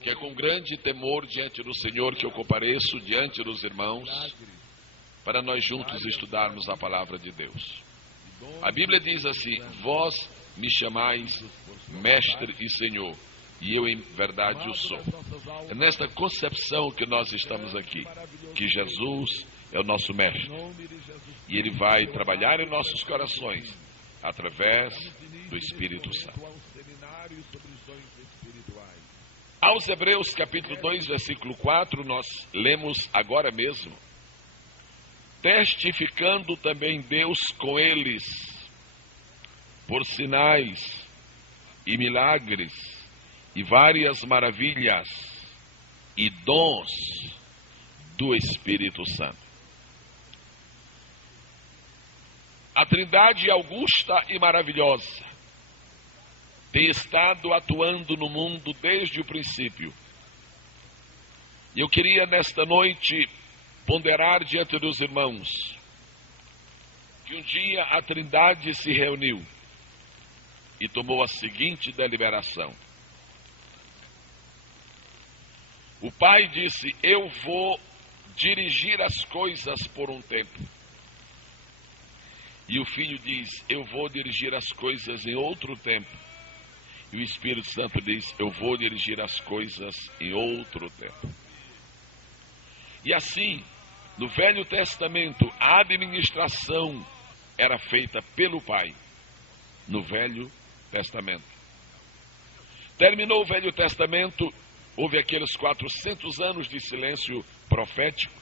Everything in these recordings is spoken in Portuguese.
que é com grande temor diante do Senhor que eu compareço diante dos irmãos, para nós juntos estudarmos a palavra de Deus. A Bíblia diz assim: vós me chamais Mestre e Senhor, e eu em verdade o sou. É nesta concepção que nós estamos aqui, que Jesus é o nosso Mestre, e Ele vai trabalhar em nossos corações, através do Espírito Santo. Aos Hebreus capítulo 2, versículo 4, nós lemos agora mesmo: testificando também Deus com eles, por sinais e milagres, e várias maravilhas, e dons do Espírito Santo. A Trindade augusta e maravilhosa tem estado atuando no mundo desde o princípio. E eu queria nesta noite ponderar diante dos irmãos que um dia a Trindade se reuniu e tomou a seguinte deliberação. O Pai disse: eu vou dirigir as coisas por um tempo. E o Filho diz: eu vou dirigir as coisas em outro tempo. E o Espírito Santo diz: eu vou dirigir as coisas em outro tempo. E assim, no Velho Testamento, a administração era feita pelo Pai. No Velho Testamento. Terminou o Velho Testamento, houve aqueles 400 anos de silêncio profético,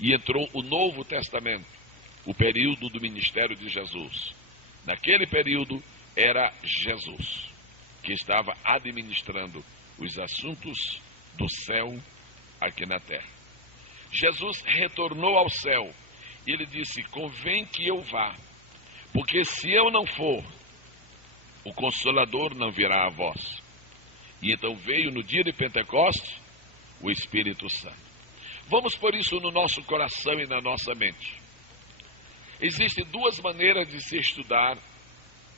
e entrou o Novo Testamento, o período do ministério de Jesus. Naquele período era Jesus que estava administrando os assuntos do céu aqui na terra. Jesus retornou ao céu e ele disse: convém que eu vá, porque se eu não for, o Consolador não virá a vós. E então veio no dia de Pentecostes o Espírito Santo. Vamos pôr isso no nosso coração e na nossa mente. Existem duas maneiras de se estudar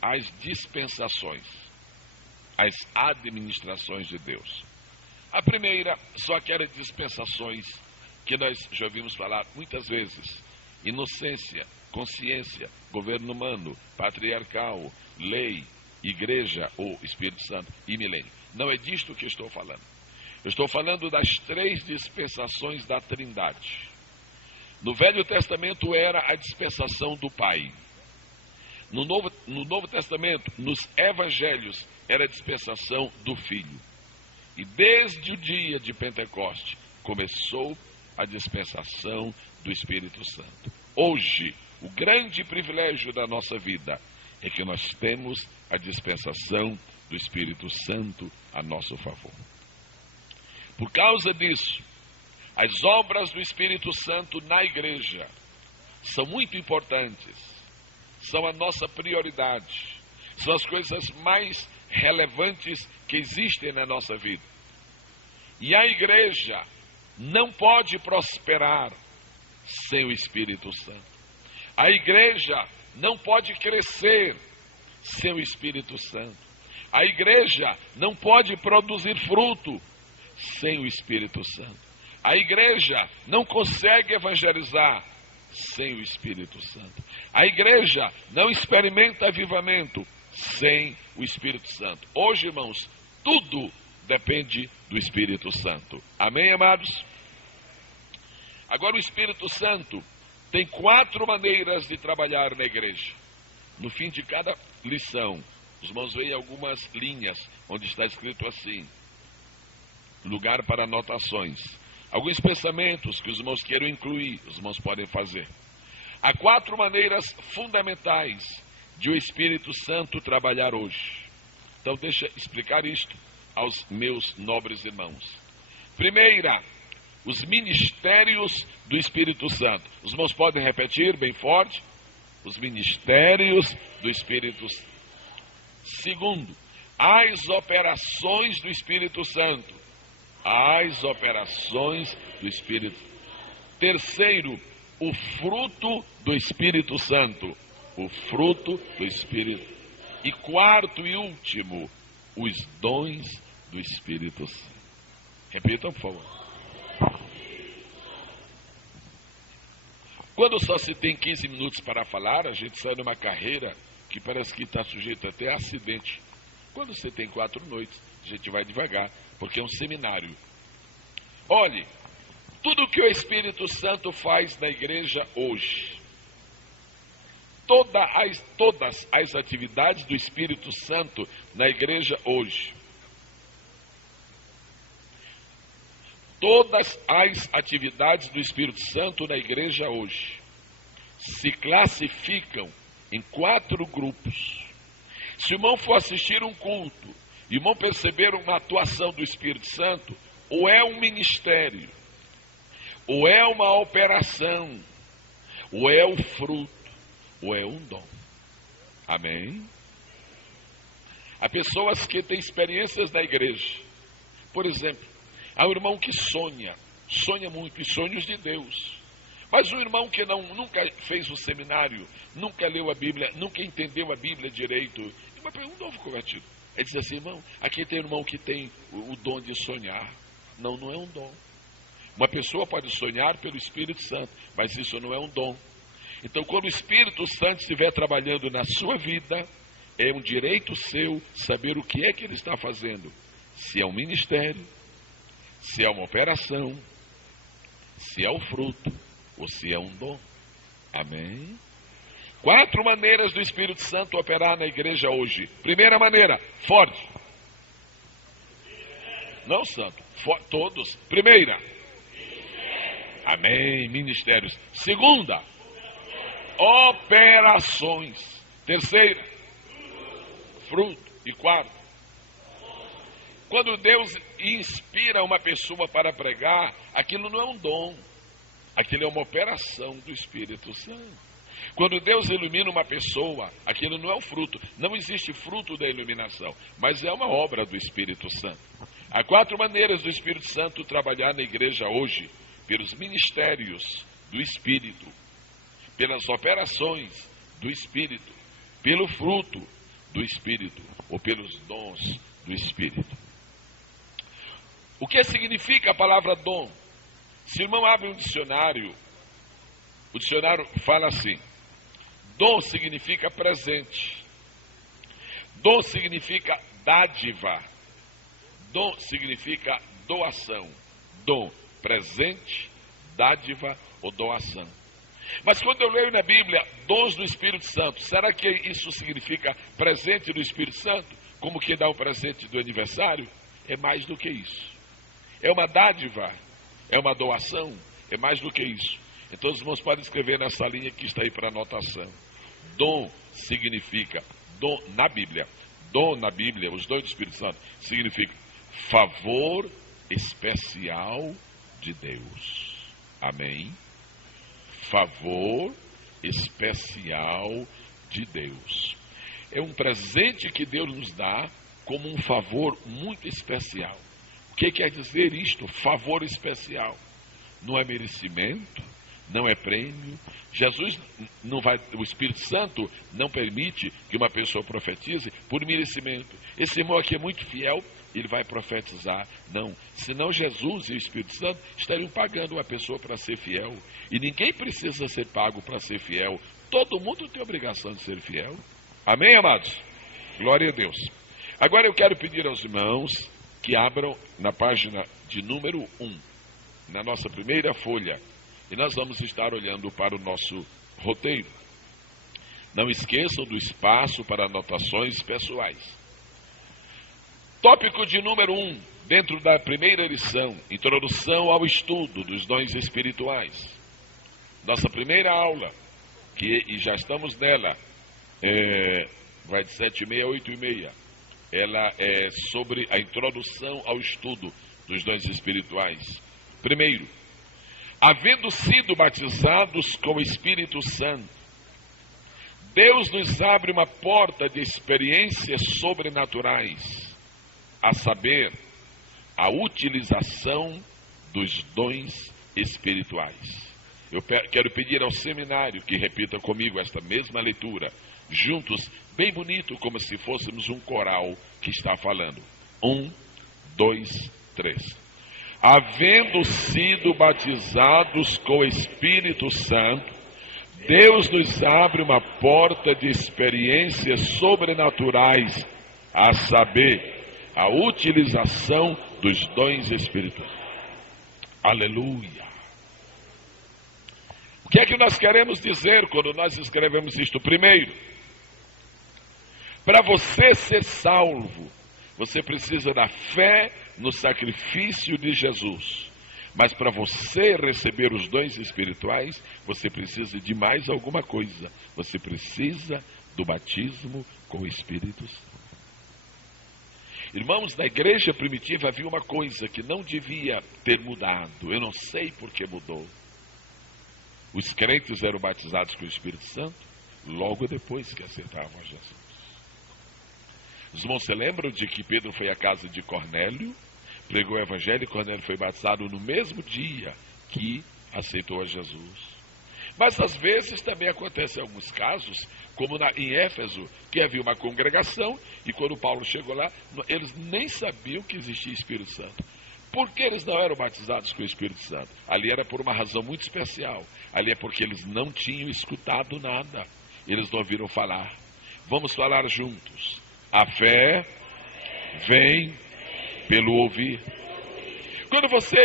as dispensações, as administrações de Deus. A primeira são aquelas dispensações que nós já ouvimos falar muitas vezes: inocência, consciência, governo humano, patriarcal, lei, igreja ou Espírito Santo e milênio. Não é disto que eu estou falando. Eu estou falando das três dispensações da Trindade. No Velho Testamento era a dispensação do Pai. No Novo Testamento, nos Evangelhos, era a dispensação do Filho. E desde o dia de Pentecostes, começou a dispensação do Espírito Santo. Hoje, o grande privilégio da nossa vida é que nós temos a dispensação do Espírito Santo a nosso favor. Por causa disso, as obras do Espírito Santo na igreja são muito importantes, são a nossa prioridade, são as coisas mais relevantes que existem na nossa vida. E a igreja não pode prosperar sem o Espírito Santo. A igreja não pode crescer sem o Espírito Santo. A igreja não pode produzir fruto sem o Espírito Santo. A igreja não consegue evangelizar sem o Espírito Santo. A igreja não experimenta avivamento sem o Espírito Santo. Hoje, irmãos, tudo depende do Espírito Santo. Amém, amados? Agora, o Espírito Santo tem 4 maneiras de trabalhar na igreja. No fim de cada lição, os irmãos veem algumas linhas onde está escrito assim: lugar para anotações. Alguns pensamentos que os irmãos queiram incluir, os irmãos podem fazer. Há 4 maneiras fundamentais de o Espírito Santo trabalhar hoje. Então deixa eu explicar isto aos meus nobres irmãos. Primeira, os ministérios do Espírito Santo. Os irmãos podem repetir bem forte: os ministérios do Espírito Santo. Segundo, as operações do Espírito Santo. As operações do Espírito. Terceiro, o fruto do Espírito Santo. O fruto do Espírito. E quarto e último, os dons do do Espírito Santo. Repitam, por favor. Quando só se tem 15 minutos para falar, a gente sai numa carreira que parece que está sujeita até a acidente. Quando você tem 4 noites, a gente vai devagar, porque é um seminário. Olhe, tudo que o Espírito Santo faz na igreja hoje, todas as atividades do Espírito Santo na igreja hoje, todas as atividades do Espírito Santo na igreja hoje se classificam em 4 grupos. Se o irmão for assistir um culto e o irmão perceber uma atuação do Espírito Santo, ou é um ministério, ou é uma operação, ou é o fruto, ou é um dom. Amém? Há pessoas que têm experiências na igreja. Por exemplo, há um irmão que sonha muito, e sonhos de Deus. Mas o irmão que nunca fez o seminário, nunca leu a Bíblia, nunca entendeu a Bíblia direito, um novo convertido. Ele diz assim: irmão, aqui tem um irmão que tem o dom de sonhar. Não, não é um dom. Uma pessoa pode sonhar pelo Espírito Santo, mas isso não é um dom. Então, quando o Espírito Santo estiver trabalhando na sua vida, é um direito seu saber o que é que ele está fazendo. Se é um ministério, se é uma operação, se é o fruto, ou se é um dom. Amém? 4 maneiras do Espírito Santo operar na igreja hoje. Primeira maneira, forte. Não, santo. Todos. Primeira. Amém. Ministérios. Segunda. Operações. Terceira. Fruto. E 4. Quando Deus inspira uma pessoa para pregar, aquilo não é um dom. Aquilo é uma operação do Espírito Santo. Quando Deus ilumina uma pessoa, aquilo não é um fruto. Não existe fruto da iluminação, mas é uma obra do Espírito Santo. Há 4 maneiras do Espírito Santo trabalhar na igreja hoje: pelos ministérios do Espírito, pelas operações do Espírito, pelo fruto do Espírito, ou pelos dons do Espírito. O que significa a palavra dom? Se o irmão abre um dicionário, o dicionário fala assim: dom significa presente, dom significa dádiva, dom significa doação. Dom, presente, dádiva ou doação. Mas quando eu leio na Bíblia dons do Espírito Santo, será que isso significa presente do Espírito Santo? Como que dá um presente do aniversário? É mais do que isso. É uma dádiva, é uma doação, é mais do que isso. Então os irmãos podem escrever nessa linha que está aí para anotação. Dom significa, dom na Bíblia, os dons do Espírito Santo, significa favor especial de Deus. Amém? Favor especial de Deus. É um presente que Deus nos dá como um favor muito especial. O que quer dizer isto? Favor especial. Não é merecimento, não é prêmio. Jesus não vai, o Espírito Santo não permite que uma pessoa profetize por merecimento. Esse irmão aqui é muito fiel, ele vai profetizar. Não, senão Jesus e o Espírito Santo estariam pagando uma pessoa para ser fiel. E ninguém precisa ser pago para ser fiel. Todo mundo tem obrigação de ser fiel. Amém, amados? Glória a Deus. Agora eu quero pedir aos irmãos que abram na página de número 1, na nossa primeira folha. E nós vamos estar olhando para o nosso roteiro. Não esqueçam do espaço para anotações pessoais. Tópico de número 1, dentro da primeira lição, introdução ao estudo dos dons espirituais. Nossa primeira aula, e já estamos nela, vai de 7h30 a 8h30. Ela é sobre a introdução ao estudo dos dons espirituais. Primeiro, havendo sido batizados com o Espírito Santo, Deus nos abre uma porta de experiências sobrenaturais, a saber, a utilização dos dons espirituais. Eu quero pedir ao seminário que repita comigo esta mesma leitura, juntos, bem bonito, como se fôssemos um coral que está falando. 1, 2, 3. Havendo sido batizados com o Espírito Santo, Deus nos abre uma porta de experiências sobrenaturais, a saber, a utilização dos dons espirituais. Aleluia! O que é que nós queremos dizer quando nós escrevemos isto? Primeiro, para você ser salvo, você precisa da fé no sacrifício de Jesus. Mas para você receber os dons espirituais, você precisa de mais alguma coisa. Você precisa do batismo com o Espírito Santo. Irmãos, na igreja primitiva havia uma coisa que não devia ter mudado. Eu não sei por que mudou. Os crentes eram batizados com o Espírito Santo logo depois que aceitavam a Jesus. Os irmãos se lembram de que Pedro foi à casa de Cornélio, pregou o evangelho e Cornélio foi batizado no mesmo dia que aceitou a Jesus. Mas às vezes também acontece em alguns casos, como em Éfeso, que havia uma congregação e quando Paulo chegou lá, eles nem sabiam que existia Espírito Santo. Por que eles não eram batizados com o Espírito Santo? Ali era por uma razão muito especial. Ali é porque eles não tinham escutado nada. Eles não ouviram falar. Vamos falar juntos. A fé vem pelo ouvir. Quando você,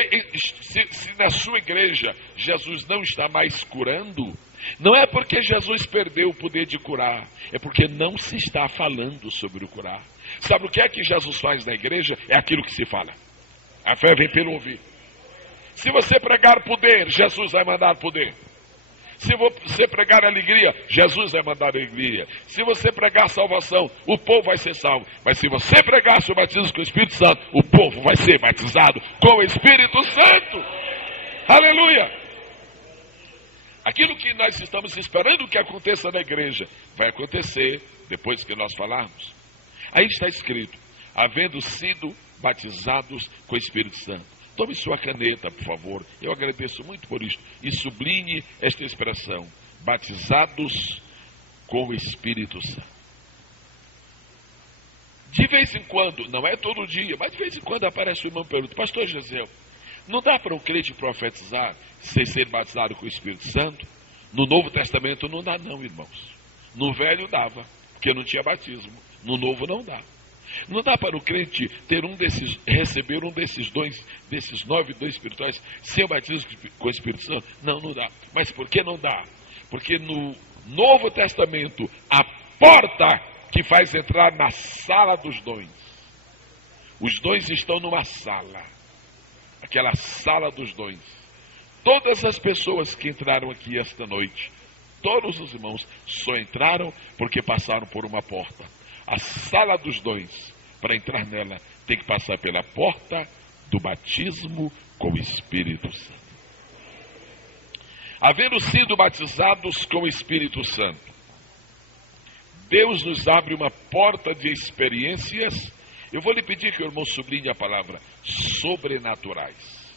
se na sua igreja Jesus não está mais curando, não é porque Jesus perdeu o poder de curar, é porque não se está falando sobre o curar. Sabe o que é que Jesus faz na igreja? É aquilo que se fala. A fé vem pelo ouvir. Se você pregar poder, Jesus vai mandar poder. Se você pregar alegria, Jesus vai mandar alegria. Se você pregar salvação, o povo vai ser salvo. Mas se você pregar seu batismo com o Espírito Santo, o povo vai ser batizado com o Espírito Santo. Aleluia! Aquilo que nós estamos esperando que aconteça na igreja, vai acontecer depois que nós falarmos. Aí está escrito, havendo sido batizados com o Espírito Santo. Tome sua caneta, por favor. Eu agradeço muito por isso. E sublinhe esta expressão. Batizados com o Espírito Santo. De vez em quando, não é todo dia, mas de vez em quando aparece uma pergunta. Pastor Gisel, não dá para um crente profetizar sem ser batizado com o Espírito Santo? No Novo Testamento não dá não, irmãos. No Velho dava, porque não tinha batismo. No Novo não dá. Não dá para o crente ter receber um desses dons, desses 9 dons espirituais, sem o batismo com o Espírito Santo? Não, não dá. Mas por que não dá? Porque no Novo Testamento, a porta que faz entrar na sala dos dons, os dons estão numa sala, aquela sala dos dons. Todas as pessoas que entraram aqui esta noite, todos os irmãos, só entraram porque passaram por uma porta. A sala dos dons, para entrar nela, tem que passar pela porta do batismo com o Espírito Santo. Havendo sido batizados com o Espírito Santo, Deus nos abre uma porta de experiências. Eu vou lhe pedir que o irmão sublinhe a palavra sobrenaturais.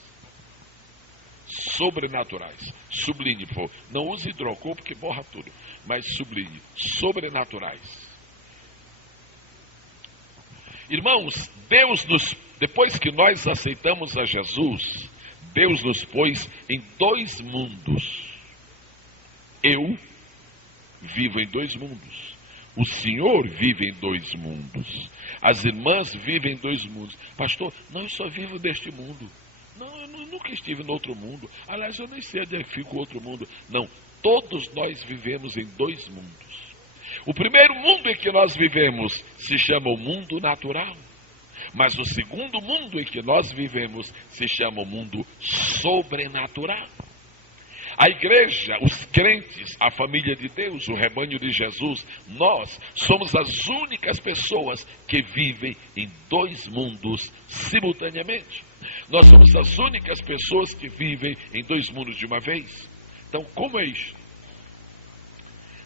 Sobrenaturais. Sublinhe, por favor. Não use hidrocor porque borra tudo, mas sublinhe. Sobrenaturais. Irmãos, depois que nós aceitamos a Jesus, Deus nos pôs em 2 mundos. Eu vivo em 2 mundos. O Senhor vive em 2 mundos. As irmãs vivem em 2 mundos. Pastor, não, eu só vivo neste mundo. Não, eu nunca estive no outro mundo. Aliás, eu nem sei onde fica o outro mundo. Não, todos nós vivemos em 2 mundos. O primeiro mundo em que nós vivemos se chama o mundo natural. Mas o segundo mundo em que nós vivemos se chama o mundo sobrenatural. A igreja, os crentes, a família de Deus, o rebanho de Jesus, nós somos as únicas pessoas que vivem em 2 mundos simultaneamente. Nós somos as únicas pessoas que vivem em 2 mundos de uma vez. Então, como é isso?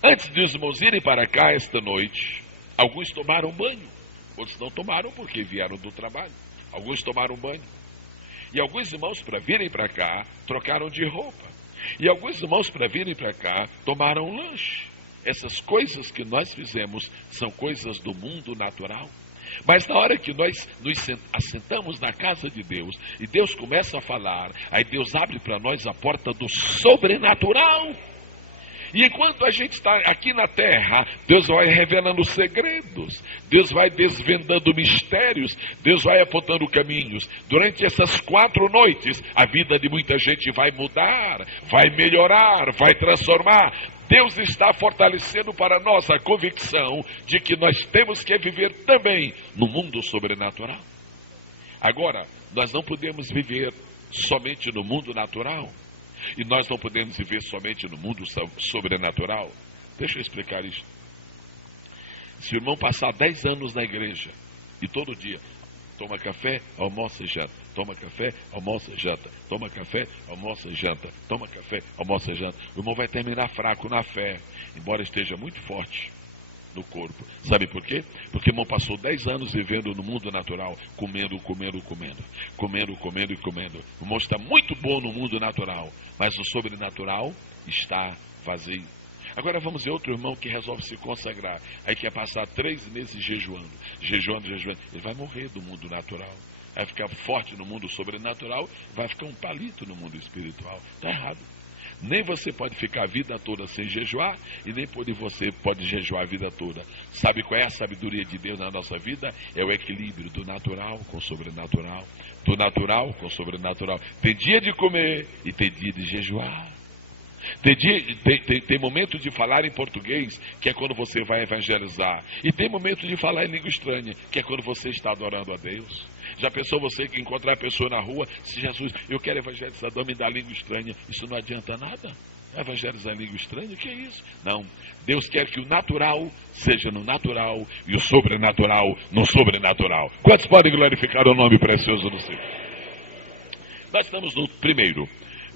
Antes de os irmãos irem para cá esta noite, alguns tomaram banho, outros não tomaram porque vieram do trabalho. Alguns tomaram banho. E alguns irmãos, para virem para cá, trocaram de roupa. E alguns irmãos, para virem para cá, tomaram um lanche. Essas coisas que nós fizemos são coisas do mundo natural. Mas na hora que nós nos assentamos na casa de Deus, e Deus começa a falar, aí Deus abre para nós a porta do sobrenatural. E enquanto a gente está aqui na terra, Deus vai revelando segredos, Deus vai desvendando mistérios, Deus vai apontando caminhos. Durante essas 4 noites, a vida de muita gente vai mudar, vai melhorar, vai transformar. Deus está fortalecendo para nós a convicção de que nós temos que viver também no mundo sobrenatural. Agora, nós não podemos viver somente no mundo natural. E nós não podemos viver somente no mundo sobrenatural. Deixa eu explicar isso. Se o irmão passar 10 anos na igreja e todo dia toma café, almoça e janta, toma café, almoça e janta, toma café, almoça e janta, toma café, almoça e janta, o irmão vai terminar fraco na fé, embora esteja muito forte no corpo. Sabe por quê? Porque o irmão passou 10 anos vivendo no mundo natural, comendo. O irmão está muito bom no mundo natural, mas o sobrenatural está vazio. Agora vamos ver outro irmão que resolve se consagrar, aí quer passar 3 meses jejuando. Ele vai morrer do mundo natural, vai ficar forte no mundo sobrenatural, vai ficar um palito no mundo espiritual. Está errado. Nem você pode ficar a vida toda sem jejuar, e nem você pode jejuar a vida toda. Sabe qual é a sabedoria de Deus na nossa vida? É o equilíbrio do natural com o sobrenatural, do natural com o sobrenatural. Tem dia de comer e tem dia de jejuar. Tem momento de falar em português, que é quando você vai evangelizar. E tem momento de falar em língua estranha, que é quando você está adorando a Deus. Já pensou você que encontrar a pessoa na rua, se Jesus, eu quero evangelizar, me dá língua estranha, isso não adianta nada? Evangelizar em língua estranha, o que é isso? Não, Deus quer que o natural seja no natural e o sobrenatural no sobrenatural. Quantos podem glorificar o nome precioso do Senhor? Nós estamos no primeiro.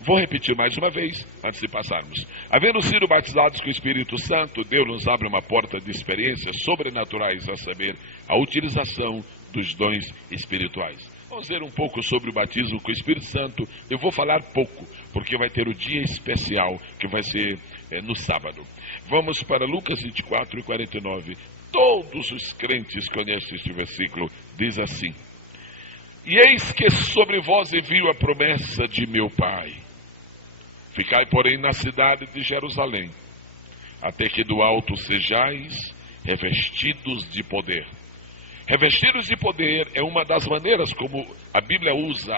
Vou repetir mais uma vez, antes de passarmos. Havendo sido batizados com o Espírito Santo, Deus nos abre uma porta de experiências sobrenaturais, a saber, a utilização dos dons espirituais. Vamos ver um pouco sobre o batismo com o Espírito Santo. Eu vou falar pouco, porque vai ter o dia especial, que vai ser no sábado. Vamos para Lucas 24 e 49. Todos os crentes conhecem este versículo. Diz assim: E eis que sobre vós envio a promessa de meu Pai. Ficai, porém, na cidade de Jerusalém, até que do alto sejais revestidos de poder. Revestidos de poder é uma das maneiras como a Bíblia usa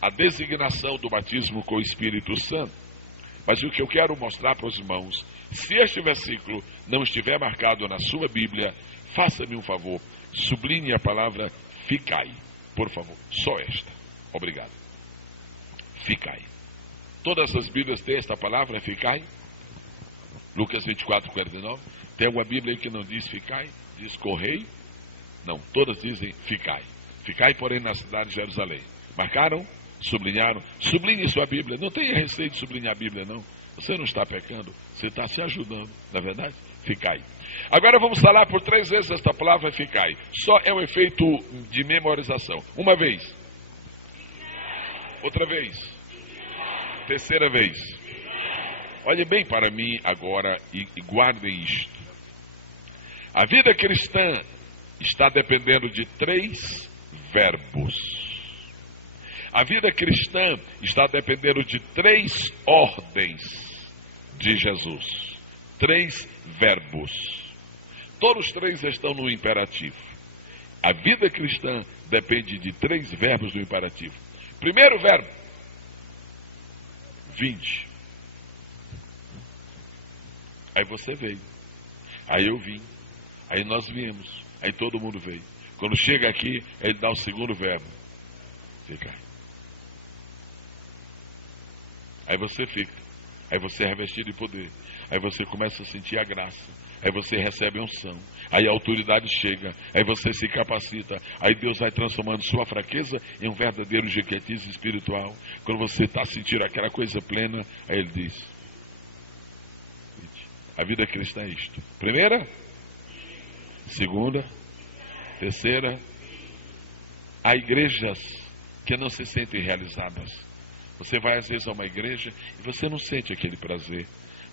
a designação do batismo com o Espírito Santo. Mas o que eu quero mostrar para os irmãos, se este versículo não estiver marcado na sua Bíblia, faça-me um favor, sublinhe a palavra ficai, por favor, só esta. Obrigado. Ficai. Todas as Bíblias têm esta palavra, ficai. Lucas 24, 49. Tem alguma Bíblia aí que não diz ficai? Diz correi? Não, todas dizem ficai. Ficai, porém, na cidade de Jerusalém. Marcaram? Sublinharam? Sublinhe sua Bíblia. Não tenha receio de sublinhar a Bíblia, não. Você não está pecando, você está se ajudando. Na verdade, ficai. Agora vamos falar por 3 vezes esta palavra ficai. Só é um efeito de memorização. Uma vez. Outra vez. Terceira vez. Olhem bem para mim agora e guardem isto. A vida cristã está dependendo de 3 verbos. A vida cristã está dependendo de 3 ordens de Jesus. 3 verbos. Todos os 3 estão no imperativo. A vida cristã depende de 3 verbos do imperativo. Primeiro verbo: vinde. Aí você veio. Aí eu vim. Aí nós viemos. Aí todo mundo veio. Quando chega aqui, ele dá o segundo verbo: ficar. Aí você fica. Aí você é revestido de poder. Aí você começa a sentir a graça. Aí você recebe a unção. Aí a autoridade chega. Aí você se capacita. Aí Deus vai transformando sua fraqueza em um verdadeiro jequitismo espiritual. Quando você está sentindo aquela coisa plena, aí ele diz: a vida cristã é isto. Primeira, segunda, terceira. Há igrejas que não se sentem realizadas. Você vai às vezes a uma igreja e você não sente aquele prazer.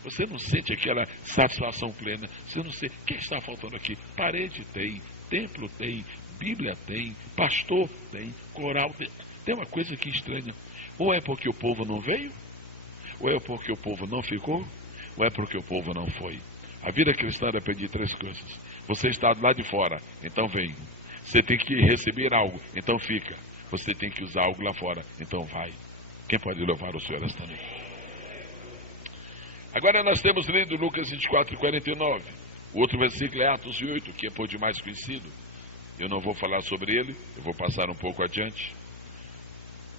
Você não sente aquela satisfação plena. Você não sente. O que está faltando aqui? Parede tem, templo tem, Bíblia tem, pastor tem, coral tem. Tem uma coisa que estranha. Ou é porque o povo não veio, ou é porque o povo não ficou, ou é porque o povo não foi. A vida cristã depende de três coisas. Você está do lado de fora, então vem. Você tem que receber algo, então fica. Você tem que usar algo lá fora, então vai. Quem pode louvar o Senhor esta noite? Agora nós temos lido Lucas 24, 49. O outro versículo é Atos 8, que é por demais conhecido. Eu não vou falar sobre ele, eu vou passar um pouco adiante.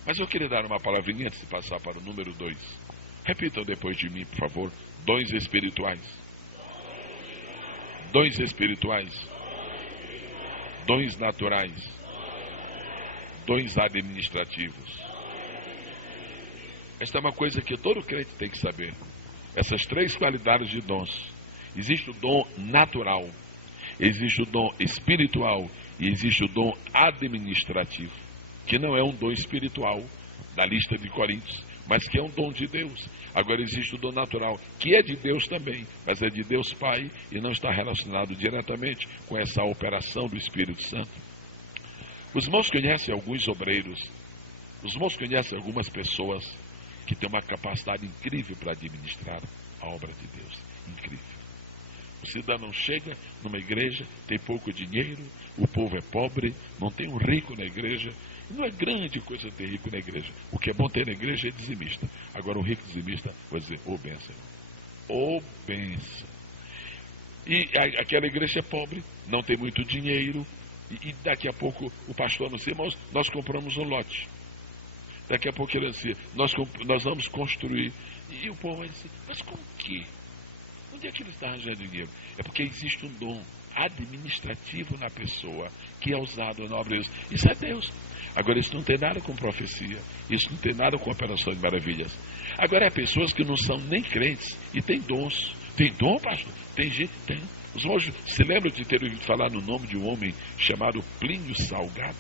Mas eu queria dar uma palavrinha antes de passar para o número 2. Repitam depois de mim, por favor. Dons espirituais. Dons espirituais. Dons naturais. Dons administrativos. Esta é uma coisa que todo crente tem que saber. Essas três qualidades de dons. Existe o dom natural, existe o dom espiritual e existe o dom administrativo, que não é um dom espiritual da lista de Coríntios, mas que é um dom de Deus. Agora existe o dom natural, que é de Deus também, mas é de Deus Pai e não está relacionado diretamente com essa operação do Espírito Santo. Os irmãos conhecem alguns obreiros, os irmãos conhecem algumas pessoas que têm uma capacidade incrível para administrar a obra de Deus. Incrível. O cidadão chega numa igreja, tem pouco dinheiro, o povo é pobre, não tem um rico na igreja. Não é grande coisa ter rico na igreja. O que é bom ter na igreja é dizimista. Agora o rico dizimista vai dizer, ô bênção. Ô bênção. E aquela igreja é pobre, não tem muito dinheiro, e daqui a pouco o pastor anuncia, irmãos, nós compramos um lote. Daqui a pouco ele anuncia, nós vamos construir. E o povo vai dizer, mas com o quê? Onde é que ele está arranjando dinheiro? É porque existe um dom administrativo na pessoa que é usado na obra de Deus. Isso é Deus. Agora, isso não tem nada com profecia. Isso não tem nada com operações de maravilhas. Agora, é pessoas que não são nem crentes e têm dons. Tem dom, pastor? Tem gente? Tem. Os irmãos se lembram de ter ouvido falar no nome de um homem chamado Plínio Salgado?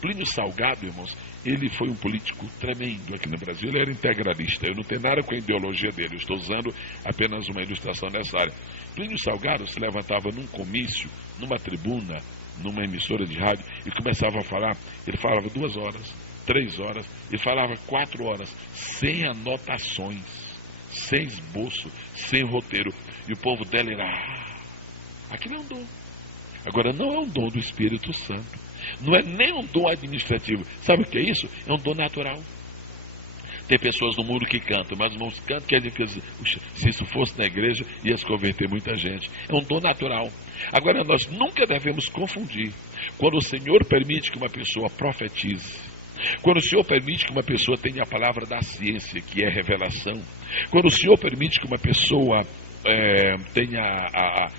Plínio Salgado, irmãos, ele foi um político tremendo aqui no Brasil. Ele era integralista. Eu não tenho nada com a ideologia dele. Eu estou usando apenas uma ilustração nessa área. Plínio Salgado se levantava num comício, numa tribuna, numa emissora de rádio, e começava a falar. Ele falava 2 horas, 3 horas, ele falava 4 horas, sem anotações, sem esboço, sem roteiro. E o povo dela era, aquilo é um dom. Agora, não é um dom do Espírito Santo. Não é nem um dom administrativo. Sabe o que é isso? É um dom natural. Tem pessoas no mundo que cantam, mas irmãos, cantam quer dizer, se isso fosse na igreja, ia se converter muita gente. É um dom natural. Agora, nós nunca devemos confundir. Quando o Senhor permite que uma pessoa profetize, quando o Senhor permite que uma pessoa tenha a palavra da ciência, que é revelação, quando o Senhor permite que uma pessoa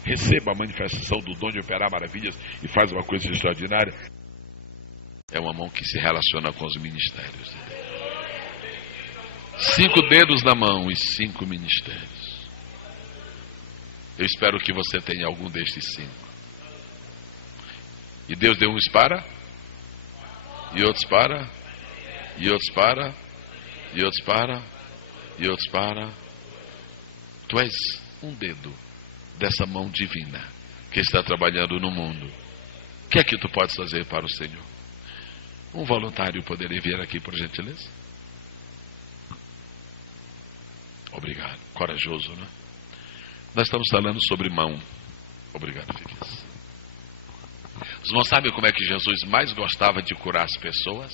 receba a manifestação do dom de operar maravilhas e faz uma coisa extraordinária, é uma mão que se relaciona com os ministérios de Deus. 5 dedos na mão e 5 ministérios. Eu espero que você tenha algum destes 5. E Deus deu uns para, e outros para, e outros para, e outros para, e outros para. Tu és um dedo dessa mão divina que está trabalhando no mundo. O que é que tu podes fazer para o Senhor? Um voluntário poderia vir aqui, por gentileza? Obrigado. Corajoso, né? Nós estamos falando sobre mão. Obrigado, Feliz. Os irmãos sabem como é que Jesus mais gostava de curar as pessoas?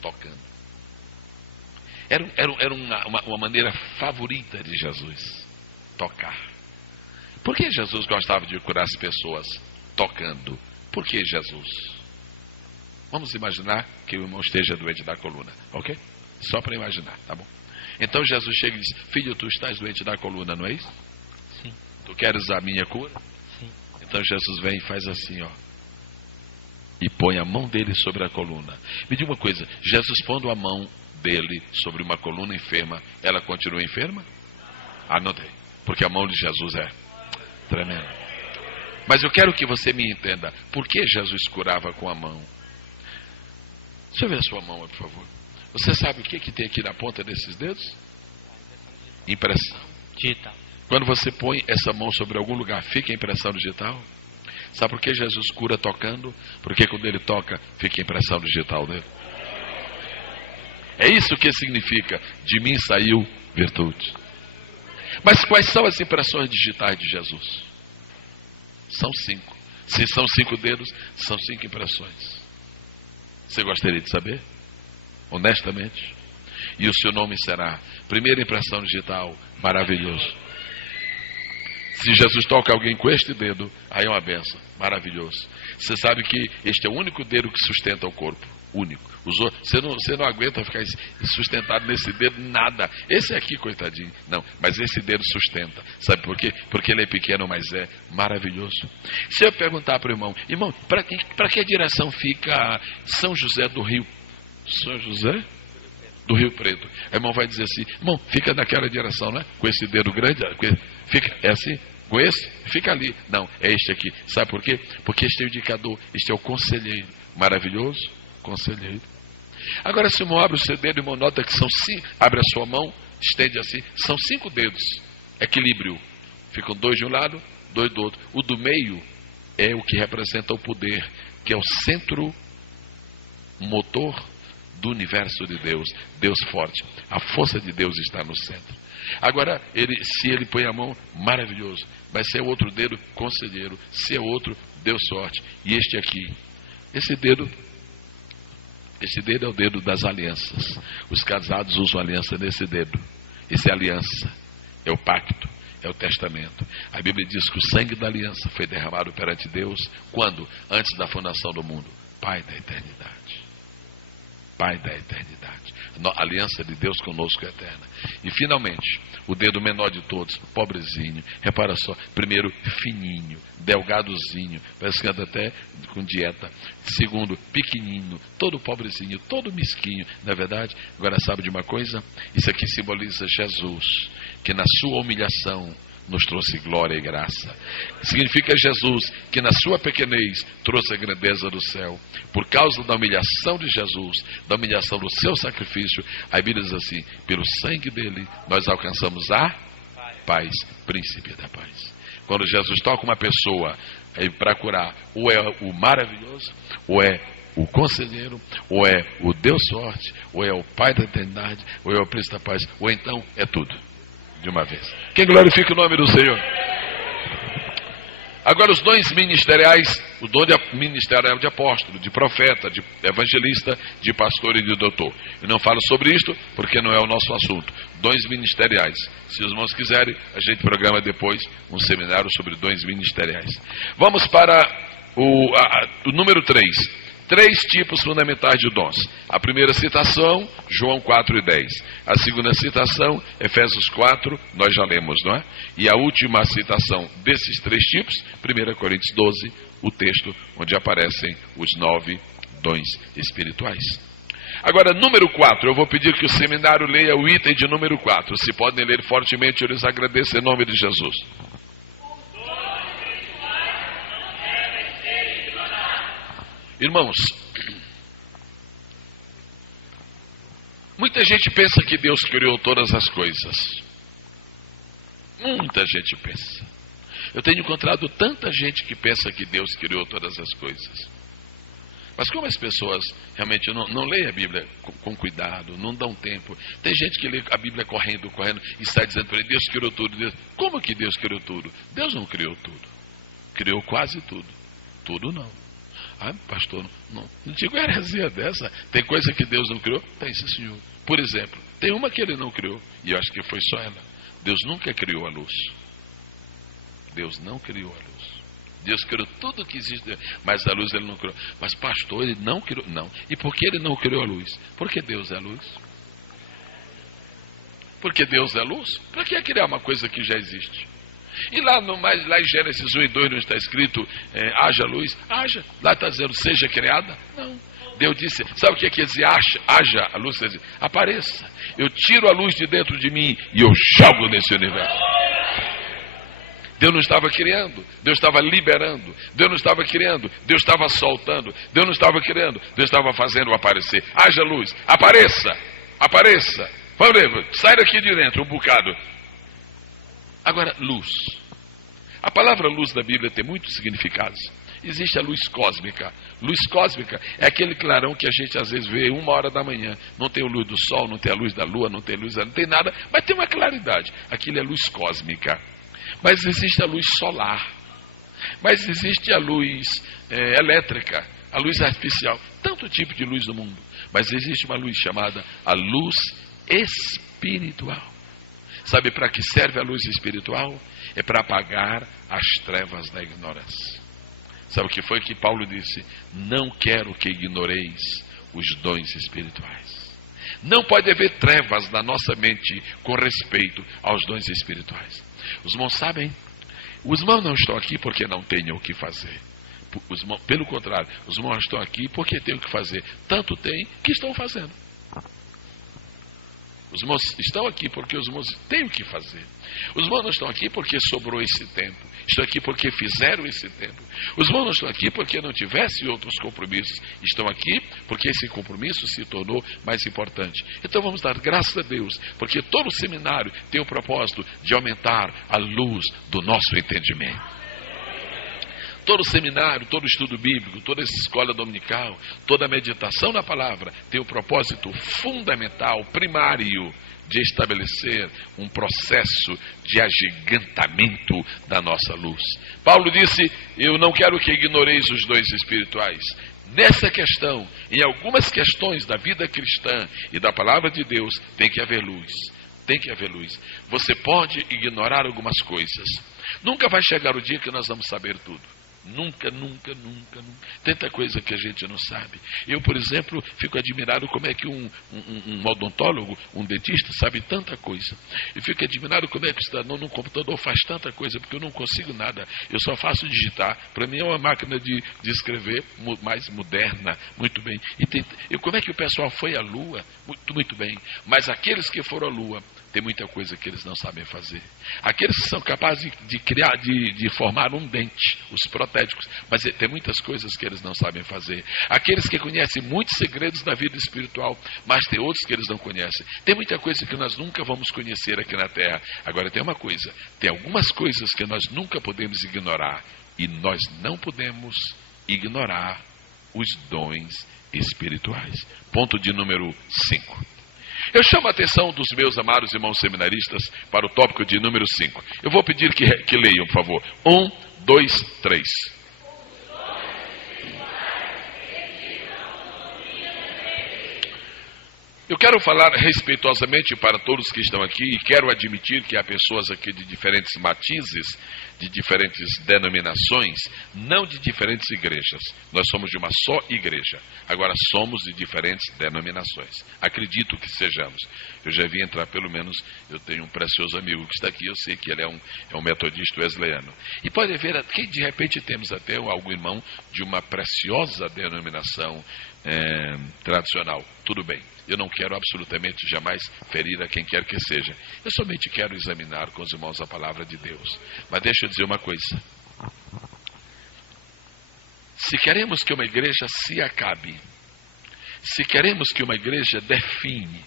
Tocando. Era uma maneira favorita de Jesus. Tocar. Por que Jesus gostava de curar as pessoas? Tocando. Por que Jesus? Vamos imaginar que o irmão esteja doente da coluna, ok? Só para imaginar, tá bom? Então Jesus chega e diz, filho, tu estás doente da coluna, não é isso? Sim. Tu queres a minha cura? Sim. Então Jesus vem e faz assim, ó. E põe a mão dele sobre a coluna. Me diga uma coisa, Jesus pondo a mão dele sobre uma coluna enferma, ela continua enferma? Ah, não tem. Porque a mão de Jesus é tremenda. Mas eu quero que você me entenda. Por que Jesus curava com a mão? Deixa eu ver a sua mão, por favor. Você sabe o que tem aqui na ponta desses dedos? Impressão. Digital. Quando você põe essa mão sobre algum lugar, fica a impressão digital? Sabe por que Jesus cura tocando? Porque quando ele toca, fica a impressão digital dele. É isso que significa: de mim saiu virtude. Mas quais são as impressões digitais de Jesus? São 5. Se são 5 dedos, são 5 impressões. Você gostaria de saber? Honestamente? E o seu nome será: primeira impressão digital, maravilhoso. Se Jesus toca alguém com este dedo, aí é uma benção, maravilhoso. Você sabe que este é o único dedo que sustenta o corpo, único. Você não aguenta ficar sustentado nesse dedo, nada. Esse aqui, coitadinho, não, mas esse dedo sustenta. Sabe por quê? Porque ele é pequeno, mas é maravilhoso. Se eu perguntar para o irmão: irmão, para que direção fica São José do Rio? São José do Rio Preto. O irmão vai dizer assim: irmão, fica naquela direção, né? Com esse dedo grande, fica, é assim? Com esse? Fica ali. Não, é este aqui. Sabe por quê? Porque este é o indicador, este é o conselheiro. Maravilhoso conselheiro. Agora, se o irmão abre o seu dedo, o irmão nota que são 5, abre a sua mão, estende assim, são 5 dedos. Equilíbrio. Ficam 2 de um lado, 2 do outro. O do meio é o que representa o poder, que é o centro motor do universo de Deus. Deus forte. A força de Deus está no centro. Agora, se ele põe a mão, maravilhoso. Vai ser o outro dedo, conselheiro. Se é outro, deu sorte. E este aqui, esse dedo é o dedo das alianças. Os casados usam aliança nesse dedo. Esse é a aliança, é o pacto, é o testamento. A Bíblia diz que o sangue da aliança foi derramado perante Deus. Quando? Antes da fundação do mundo. Pai da eternidade. Pai da eternidade. A aliança de Deus conosco é eterna. E finalmente, o dedo menor de todos, pobrezinho. Repara só, primeiro, fininho, delgadozinho, parece que anda até com dieta. Segundo, pequenino, todo pobrezinho, todo mesquinho. Na verdade, agora sabe de uma coisa? Isso aqui simboliza Jesus, que na sua humilhação nos trouxe glória e graça. Significa Jesus, que na sua pequenez trouxe a grandeza do céu. Por causa da humilhação de Jesus, da humilhação do seu sacrifício, a Bíblia diz assim: pelo sangue dele nós alcançamos a paz, príncipe da paz. Quando Jesus toca uma pessoa para curar, ou é o maravilhoso, ou é o conselheiro, ou é o Deus forte, ou é o Pai da eternidade, ou é o príncipe da paz, ou então é tudo de uma vez. Quem glorifica o nome do Senhor? Agora, os dons ministeriais, o dom ministerial de apóstolo, de profeta, de evangelista, de pastor e de doutor. Eu não falo sobre isto porque não é o nosso assunto. Dons ministeriais. Se os irmãos quiserem, a gente programa depois um seminário sobre dons ministeriais. Vamos para o número 3. 3 tipos fundamentais de dons. A primeira citação, João 4:10. A segunda citação, Efésios 4, nós já lemos, não é? E a última citação desses 3 tipos, 1 Coríntios 12, o texto onde aparecem os 9 dons espirituais. Agora, número 4, eu vou pedir que o seminário leia o item de número 4. Se podem ler fortemente, eu lhes agradeço em nome de Jesus. Irmãos, muita gente pensa que Deus criou todas as coisas. Muita gente pensa. Eu tenho encontrado tanta gente que pensa que Deus criou todas as coisas. Mas como as pessoas realmente não leem a Bíblia com cuidado, não dão tempo. Tem gente que lê a Bíblia correndo, e está dizendo para ele: Deus criou tudo. Deus... Como que Deus criou tudo? Deus não criou tudo. Criou quase tudo. Tudo não. Ah, pastor, não digo heresia dessa. Tem coisa que Deus não criou? Tem, sim, senhor. Por exemplo, tem uma que ele não criou, e eu acho que foi só ela. Deus nunca criou a luz. Deus não criou a luz. Deus criou tudo que existe, mas a luz ele não criou. Mas pastor, ele não criou. Não. E por que ele não criou a luz? Porque Deus é luz. Porque Deus é luz? Para que criar uma coisa que já existe? E lá em Gênesis 1 e 2 não está escrito haja luz? Haja. Lá está dizendo seja criada? Não. Deus disse, sabe o que quer dizer haja a luz? Quer dizer, apareça. Eu tiro a luz de dentro de mim e eu jogo nesse universo. Deus não estava criando, Deus estava liberando. Deus não estava criando, Deus estava soltando. Deus não estava criando, Deus estava fazendo aparecer. Haja luz, apareça, apareça. Vamos ver, sai daqui de dentro um bocado. Agora, luz. A palavra luz da Bíblia tem muitos significados. existe a luz cósmica. Luz cósmica é aquele clarão que a gente às vezes vê 1h da manhã. Não tem a luz do sol, não tem a luz da lua, não tem luz, não tem nada, mas tem uma claridade. Aquilo é luz cósmica. Mas existe a luz solar. Mas existe a luz elétrica, a luz artificial. Tanto tipo de luz no mundo. Mas existe uma luz chamada a luz espiritual. Sabe para que serve a luz espiritual? É para apagar as trevas da ignorância. Sabe o que foi que Paulo disse? Não quero que ignoreis os dons espirituais. Não pode haver trevas na nossa mente com respeito aos dons espirituais. Os irmãos sabem? Os irmãos não estão aqui porque não tenham o que fazer. Pelo contrário, os irmãos estão aqui porque têm o que fazer. Tanto têm que estão fazendo. Os irmãos estão aqui porque os irmãos têm o que fazer. Os irmãos não estão aqui porque sobrou esse tempo. Estão aqui porque fizeram esse tempo. Os irmãos não estão aqui porque não tivessem outros compromissos. Estão aqui porque esse compromisso se tornou mais importante. Então vamos dar graças a Deus, porque todo seminário tem o propósito de aumentar a luz do nosso entendimento. Todo seminário, todo estudo bíblico, toda essa escola dominical, toda meditação na palavra tem o propósito fundamental, primário, de estabelecer um processo de agigantamento da nossa luz. Paulo disse, eu não quero que ignoreis os dons espirituais. Nessa questão, em algumas questões da vida cristã e da palavra de Deus, tem que haver luz. Tem que haver luz. Você pode ignorar algumas coisas. Nunca vai chegar o dia que nós vamos saber tudo. Nunca. Tanta coisa que a gente não sabe. Eu, por exemplo, fico admirado como é que um odontólogo, um dentista, sabe tanta coisa. Eu fico admirado como é que o cidadão no computador faz tanta coisa, porque eu não consigo nada. Eu só faço digitar. Para mim é uma máquina de escrever mais moderna, muito bem. E como é que o pessoal foi à Lua? Muito bem. Mas aqueles que foram à Lua, tem muita coisa que eles não sabem fazer. Aqueles que são capazes de criar, de formar um dente, os protéticos, mas tem muitas coisas que eles não sabem fazer. Aqueles que conhecem muitos segredos da vida espiritual, mas tem outros que eles não conhecem. Tem muita coisa que nós nunca vamos conhecer aqui na Terra. Agora tem uma coisa, tem algumas coisas que nós nunca podemos ignorar, e nós não podemos ignorar os dons espirituais. Ponto de número 5. Eu chamo a atenção dos meus amados irmãos seminaristas para o tópico de número 5. Eu vou pedir que leiam, por favor. 1, 2, 3. Eu quero falar respeitosamente para todos que estão aqui e quero admitir que há pessoas aqui de diferentes matizes, de diferentes denominações, não de diferentes igrejas. Nós somos de uma só igreja. Agora somos de diferentes denominações. Acredito que sejamos. Eu já vi entrar, pelo menos, eu tenho um precioso amigo que está aqui, eu sei que ele é um metodista wesleyano. E pode haver que de repente temos até algum irmão de uma preciosa denominação tradicional. Tudo bem. Eu não quero absolutamente jamais ferir a quem quer que seja. Eu somente quero examinar com os irmãos a palavra de Deus. Mas deixa eu dizer uma coisa. Se queremos que uma igreja se acabe, se queremos que uma igreja define,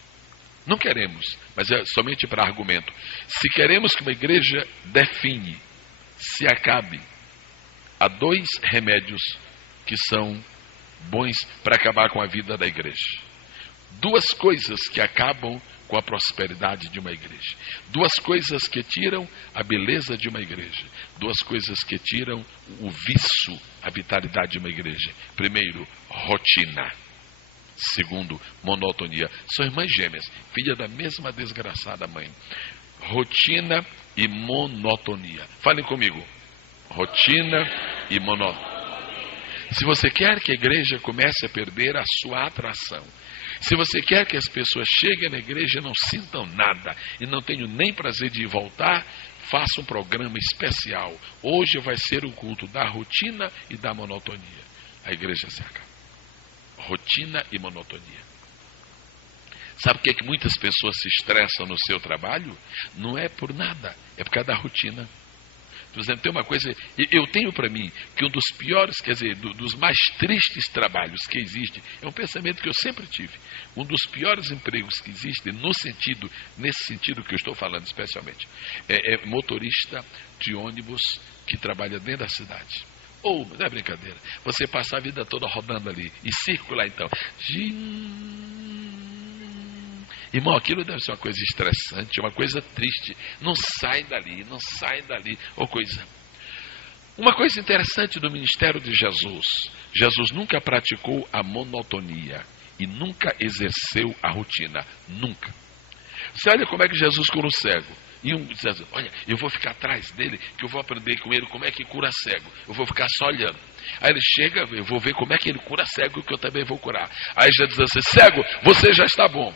não queremos, mas é somente para argumento. Se queremos que uma igreja define, se acabe, há 2 remédios que são bons para acabar com a vida da igreja. 2 coisas que acabam com a prosperidade de uma igreja. 2 coisas que tiram a beleza de uma igreja. 2 coisas que tiram o vício, a vitalidade de uma igreja. Primeiro, rotina. Segundo, monotonia. São irmãs gêmeas, filha da mesma desgraçada mãe. Rotina e monotonia. Falem comigo. Rotina e monotonia. Se você quer que a igreja comece a perder a sua atração, se você quer que as pessoas cheguem na igreja e não sintam nada, e não tenham nem prazer de voltar, faça um programa especial. Hoje vai ser o culto da rotina e da monotonia. A igreja se acaba. Rotina e monotonia. Sabe por que muitas pessoas se estressam no seu trabalho? Não é por nada, é por causa da rotina. Por exemplo, tem uma coisa, eu tenho para mim que um dos piores, quer dizer, dos mais tristes trabalhos que existe, é um pensamento que eu sempre tive. Um dos piores empregos que existem, nesse sentido que eu estou falando especialmente, é motorista de ônibus que trabalha dentro da cidade. Ou, não é brincadeira, você passa a vida toda rodando ali, e circular então. Irmão, aquilo deve ser uma coisa estressante, uma coisa triste. Não sai dali, não sai dali. Ou coisa. Uma coisa interessante do ministério de Jesus. Jesus nunca praticou a monotonia e nunca exerceu a rotina. Nunca. Você olha como é que Jesus cura o cego. E um diz assim, olha, eu vou ficar atrás dele, que eu vou aprender com ele como é que cura cego. Eu vou ficar só olhando. Aí ele chega, eu vou ver como é que ele cura cego, que eu também vou curar. Aí Jesus diz assim, cego, você já está bom.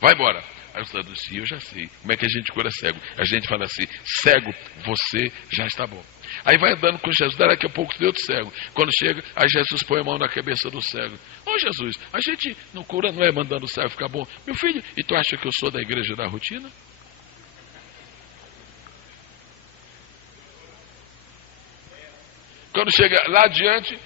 Vai embora. Aí eu disse, eu já sei. Como é que a gente cura cego? A gente fala assim, cego, você já está bom. Aí vai andando com Jesus, daqui a pouco tem outro cego. Quando chega, aí Jesus põe a mão na cabeça do cego. Ô Jesus, a gente não cura, não é mandando o cego ficar bom. Meu filho, e tu acha que eu sou da igreja da rotina? Quando chega lá adiante,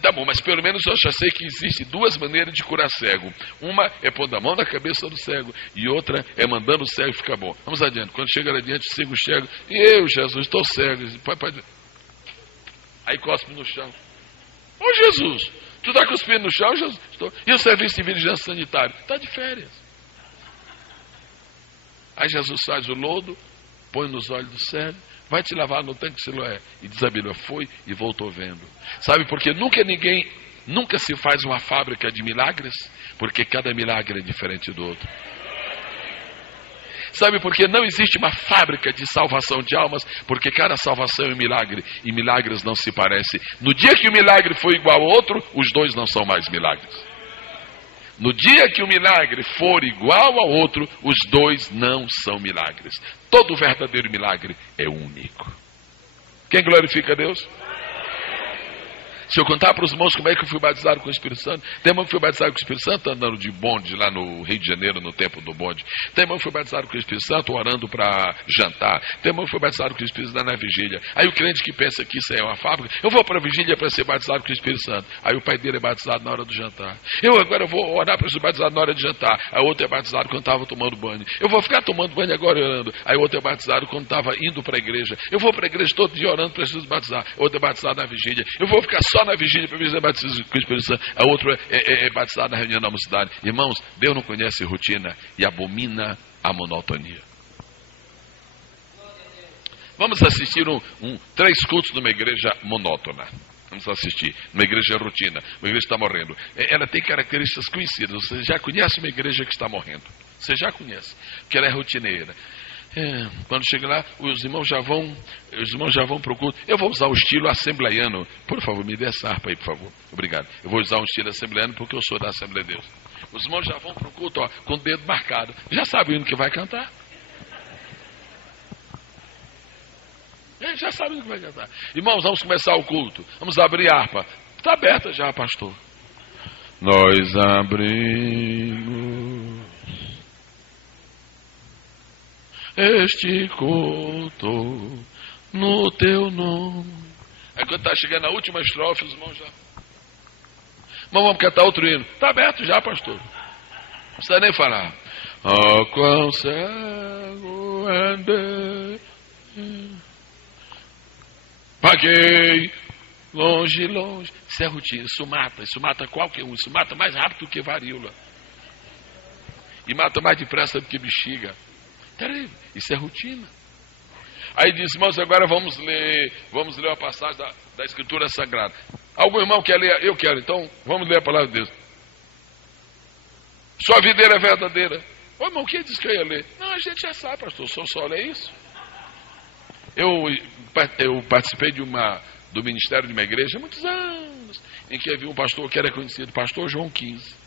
tá bom, mas pelo menos eu já sei que existe duas maneiras de curar cego. Uma é pondo a mão na cabeça do cego e outra é mandando o cego ficar bom. Vamos adiante. Quando chega lá adiante, siga o cego. E eu, Jesus, estou cego. Aí cospe no chão. Ô Jesus, tu está cuspindo no chão, Jesus? Estou. E o serviço de vigilância sanitária? Está de férias. Aí Jesus faz o lodo, põe nos olhos do cego. Vai te lavar no tanque de Siloé. E diz a Bíblia, foi e voltou vendo. Sabe por que nunca se faz uma fábrica de milagres? Porque cada milagre é diferente do outro. Sabe por que não existe uma fábrica de salvação de almas? Porque cada salvação é um milagre. E milagres não se parecem. No dia que o milagre for igual ao outro, os dois não são mais milagres. No dia que o milagre for igual ao outro, os dois não são milagres. Todo verdadeiro milagre é único. Quem glorifica a Deus? Se eu contar para os irmãos como é que eu fui batizado com o Espírito Santo, tem irmão que foi batizado com o Espírito Santo andando de bonde lá no Rio de Janeiro, no tempo do bonde. Tem irmão que foi batizado com o Espírito Santo orando para jantar. Tem irmão que foi batizado com o Espírito Santo na vigília. Aí o crente que pensa que isso é uma fábrica, eu vou para a vigília para ser batizado com o Espírito Santo. Aí o pai dele é batizado na hora do jantar. Eu agora vou orar para ser batizado na hora de jantar. Aí o outro é batizado quando estava tomando banho. Eu vou ficar tomando banho agora orando. Aí o outro é batizado quando estava indo para a igreja. Eu vou para a igreja todo dia orando, preciso batizar. O outro é batizado na vigília. Eu vou ficar só na vigília para mim ser batizado com o Espírito Santo. A outra é batizado na reunião da mocidade. Irmãos, Deus não conhece rotina e abomina a monotonia. Vamos assistir 3 cultos numa igreja monótona. Vamos assistir. Uma igreja rotina. Uma igreja que está morrendo. Ela tem características conhecidas. Você já conhece uma igreja que está morrendo. Você já conhece. Porque ela é rotineira. Quando chega lá, os irmãos já vão para o culto. Eu vou usar o estilo assembleiano. Por favor, me dê essa harpa aí, por favor. Obrigado. Eu vou usar um estilo assembleiano porque eu sou da Assembleia de Deus. Os irmãos já vão para o culto, ó, com o dedo marcado. Já sabe o hino que vai cantar? Já sabe o que vai cantar. Irmãos, vamos começar o culto. Vamos abrir a harpa. Está aberta já, pastor. Nós abrimos este culto no teu nome. Aí quando está chegando a última estrofe, os irmãos já... Mas vamos cantar outro hino. Está aberto já, pastor. Não precisa nem falar. Oh, quão cego andei, paguei, longe, longe. Isso é rotina, isso mata qualquer um. Isso mata mais rápido do que varíola. E mata mais depressa do que bexiga. Isso é rotina. Aí diz, irmãos, agora vamos ler uma passagem da Escritura Sagrada. Algum irmão quer ler? Eu quero, então vamos ler a palavra de Deus. Sua videira é verdadeira. Ô irmão, quem disse que eu ia ler? Não, a gente já sabe, pastor, só ler isso. Eu participei do ministério de uma igreja há muitos anos, em que havia um pastor que era conhecido, pastor João 15.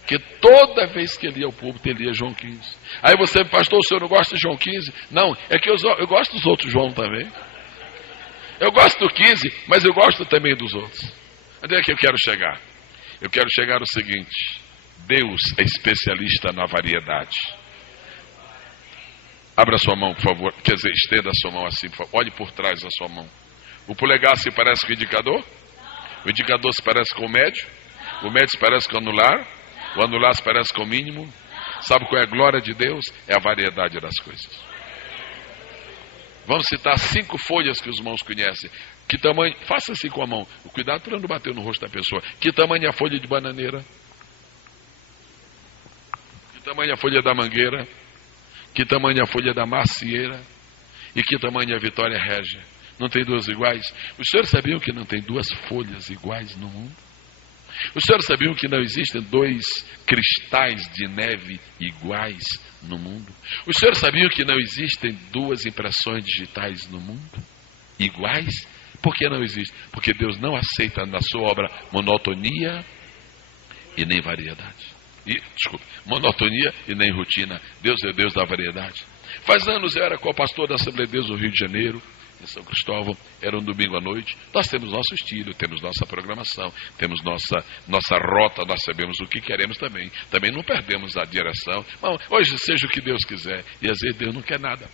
Porque toda vez que ele ia ao púlpito, ele lia João 15. Aí você, pastor, o senhor não gosta de João 15? Não, é que eu gosto dos outros João também. Eu gosto do 15, mas eu gosto também dos outros. Onde é que eu quero chegar? Eu quero chegar ao seguinte: Deus é especialista na variedade. Abra sua mão, por favor. Quer dizer, estenda a sua mão assim, por favor. Olhe por trás da sua mão. O polegar se parece com o indicador? O indicador se parece com o médio? O médio se parece com o anular? O anular se parece com o mínimo. Sabe qual é a glória de Deus? É a variedade das coisas. Vamos citar 5 folhas que os irmãos conhecem. Que tamanho, faça assim com a mão, cuidado para não bater no rosto da pessoa. Que tamanho é a folha de bananeira? Que tamanho é a folha da mangueira? Que tamanho é a folha da macieira? E que tamanho é a vitória régia? Não tem duas iguais? Os senhores sabiam que não tem duas folhas iguais no mundo? Os senhores sabiam que não existem dois cristais de neve iguais no mundo? Os senhores sabiam que não existem duas impressões digitais no mundo iguais? Por que não existe? Porque Deus não aceita na sua obra monotonia e nem variedade. Monotonia e nem rotina. Deus é Deus da variedade. Faz anos eu era co-pastor da Assembleia de Deus do Rio de Janeiro, em São Cristóvão, era um domingo à noite. Nós temos nosso estilo, temos nossa programação, temos nossa rota, nós sabemos o que queremos também. Também não perdemos a direção. Bom, hoje seja o que Deus quiser, e às vezes Deus não quer nada.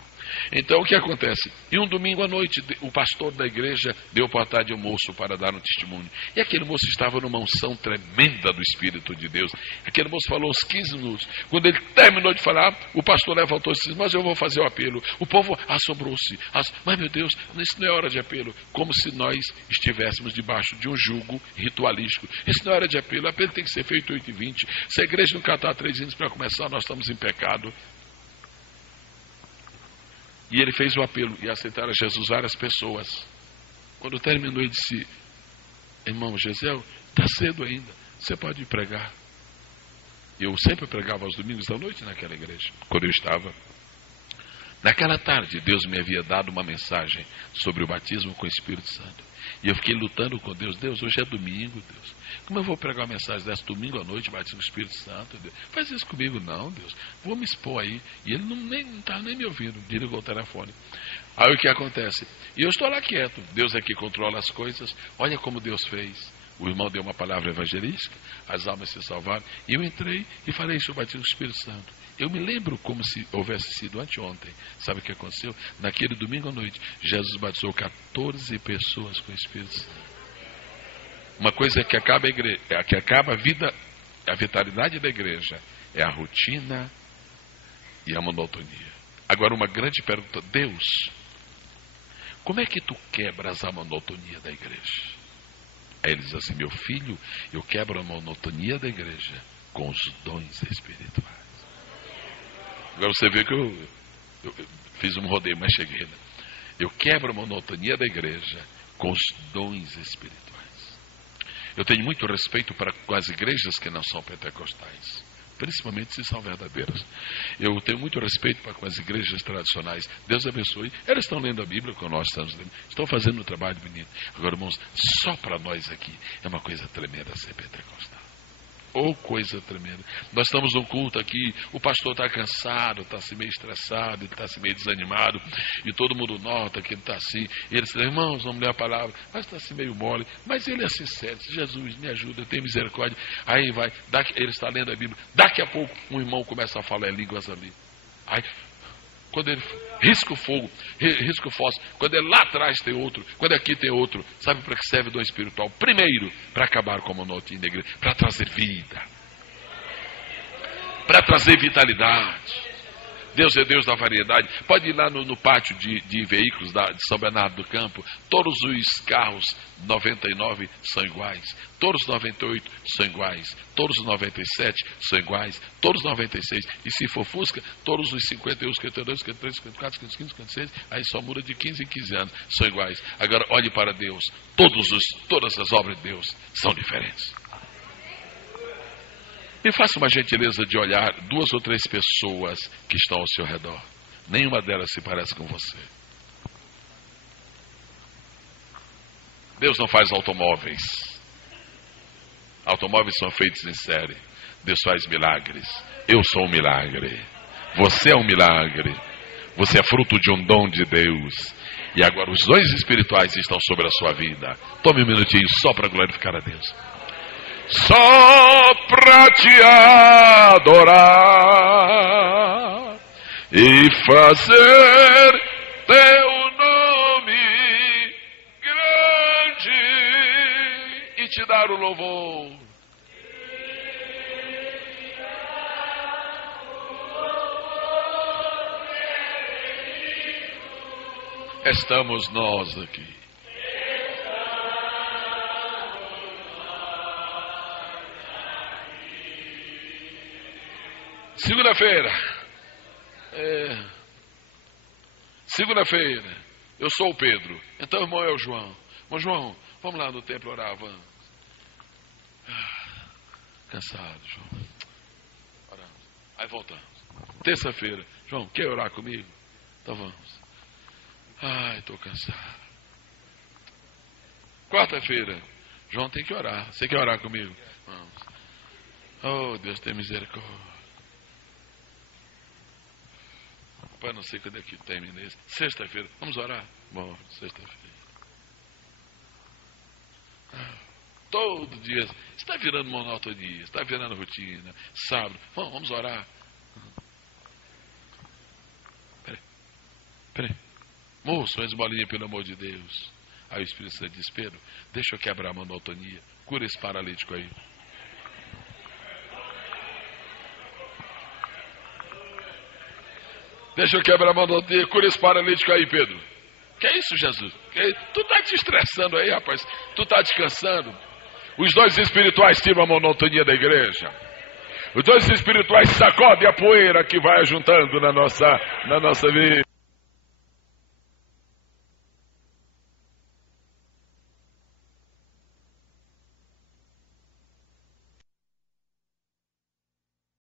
Então o que acontece? E um domingo à noite, o pastor da igreja deu oportunidade de um moço para dar um testemunho. E aquele moço estava numa unção tremenda do Espírito de Deus. Aquele moço falou uns 15 minutos. Quando ele terminou de falar, o pastor levantou e disse: mas eu vou fazer o apelo. O povo assombrou-se. Mas meu Deus, isso não é hora de apelo. Como se nós estivéssemos debaixo de um jugo ritualístico. Isso não é hora de apelo. O apelo tem que ser feito 8h20. Se a igreja não cantar 3 hinos para começar, nós estamos em pecado. E ele fez o apelo e aceitaram a Jesus várias pessoas. Quando terminou, ele disse: irmão Gesiel, está cedo ainda, você pode ir pregar. Eu sempre pregava aos domingos da noite naquela igreja, quando eu estava. Naquela tarde, Deus me havia dado uma mensagem sobre o batismo com o Espírito Santo. E eu fiquei lutando com Deus. Deus, hoje é domingo, Deus. Como eu vou pregar uma mensagem dessa domingo à noite, batismo com o Espírito Santo? Deus, faz isso comigo não, Deus. Vou me expor aí. E ele não estava nem me ouvindo. Desligou o telefone. Aí o que acontece? E eu estou lá quieto. Deus é que controla as coisas. Olha como Deus fez. O irmão deu uma palavra evangelística, as almas se salvaram. E eu entrei e falei sobre o batismo do Espírito Santo. Eu me lembro como se houvesse sido anteontem. Sabe o que aconteceu? Naquele domingo à noite, Jesus batizou 14 pessoas com o Espírito Santo. Uma coisa que acaba a igreja, que acaba a vida, a vitalidade da igreja, é a rotina e a monotonia. Agora uma grande pergunta: Deus, como é que tu quebras a monotonia da igreja? Aí ele diz assim: meu filho, eu quebro a monotonia da igreja com os dons espirituais. Agora você vê que eu fiz um rodeio, mas cheguei, né? Eu quebro a monotonia da igreja com os dons espirituais. Eu tenho muito respeito com as igrejas que não são pentecostais, principalmente se são verdadeiras. Eu tenho muito respeito com as igrejas tradicionais. Deus abençoe. Elas estão lendo a Bíblia, como nós estamos lendo. Estão fazendo um trabalho bonito. Agora, irmãos, só para nós aqui é uma coisa tremenda ser pentecostal. Oh, coisa tremenda. Nós estamos num culto aqui, o pastor está cansado, está assim meio estressado, ele está assim meio desanimado, e todo mundo nota que ele está assim. E ele diz: irmãos, vamos ler a palavra, mas está assim meio mole. Mas ele é sincero: Jesus, me ajuda, tem misericórdia. Aí vai, ele está lendo a Bíblia. Daqui a pouco um irmão começa a falar em línguas ali. Aí, quando ele risca o fogo, risca o fósforo, quando ele lá atrás tem outro, quando aqui tem outro, sabe para que serve o dom espiritual? Primeiro, para acabar com a monotonia da igreja, para trazer vida, para trazer vitalidade. Deus é Deus da variedade. Pode ir lá no pátio de veículos de São Bernardo do Campo. Todos os carros 99 são iguais. Todos os 98 são iguais. Todos os 97 são iguais. Todos os 96. E se for Fusca, todos os 51, 52, 53, 54, 55, 56, aí só muda de 15 em 15 anos. São iguais. Agora olhe para Deus. Todas as obras de Deus são diferentes. E faça uma gentileza de olhar 2 ou 3 pessoas que estão ao seu redor. Nenhuma delas se parece com você. Deus não faz automóveis. Automóveis são feitos em série. Deus faz milagres. Eu sou um milagre. Você é um milagre. Você é fruto de um dom de Deus. E agora os dons espirituais estão sobre a sua vida. Tome um minutinho só para glorificar a Deus. Só para te adorar e fazer teu nome grande e te dar o louvor. Estamos nós aqui. Segunda-feira. Segunda-feira. Eu sou o Pedro. Então o irmão é o João. Irmão João, vamos lá no templo orar, vamos. Cansado, João. Oramos. Aí voltamos. Terça-feira. João, quer orar comigo? Então vamos. Ai, estou cansado. Quarta-feira. João tem que orar. Você quer orar comigo? Vamos. Oh, Deus tem misericórdia. Pai, não sei quando é que termina isso. Sexta-feira. Vamos orar? Bom, sexta-feira. Todo dia. Está virando monotonia. Está virando rotina. Sábado. Vamos orar. Peraí. Moço, mas bolinha, pelo amor de Deus. Aí o Espírito Santo diz: Pedro, deixa eu quebrar a monotonia. Cura esse paralítico aí. Deixa eu quebrar a monotonia. Cura esse paralítico aí, Pedro. Que é isso, Jesus? Tu tá te estressando aí, rapaz. Tu tá descansando. Os dons espirituais tiram a monotonia da igreja. Os dons espirituais sacodem a poeira que vai juntando na nossa vida.